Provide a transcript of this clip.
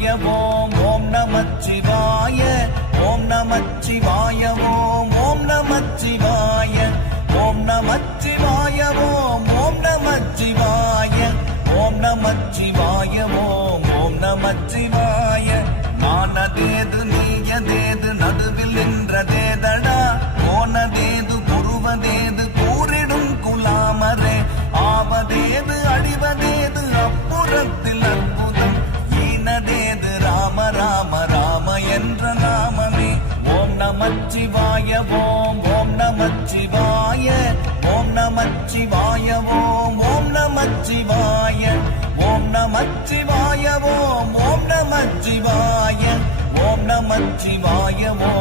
நமச்சிவாய ஓம் ஓம் நமச்சிவாய ஓம் நமச்சிவாய ஓம் ஓம் நமச்சிவாய ஓம் நமச்சிவாய ஓம் ஓம் நமச்சிவாய ஓம் நமச்சிவாய ஓம் ஓம் நமச்சிவாய நானதேது நீயதேது நடுவில் நின்றதேதடா போனதேது புருவதேது கூறிடும் குலாமரே ஆவதேது அடிவதேது அப்புறத்தில் அற்புதம் ஈனதேது ராம ராம ராம என்ற நாமமே ஓம் நமச்சிவாய ஓம் ஓம் நமச்சிவாய ஓம் நமச்சிவாய ஓம் ஓம் நமச்சிவாய ஓம் நமச்சிவாய ஓம் ஓம் நமச்சிவாய ஓம் நமச்சிவாய ஓம்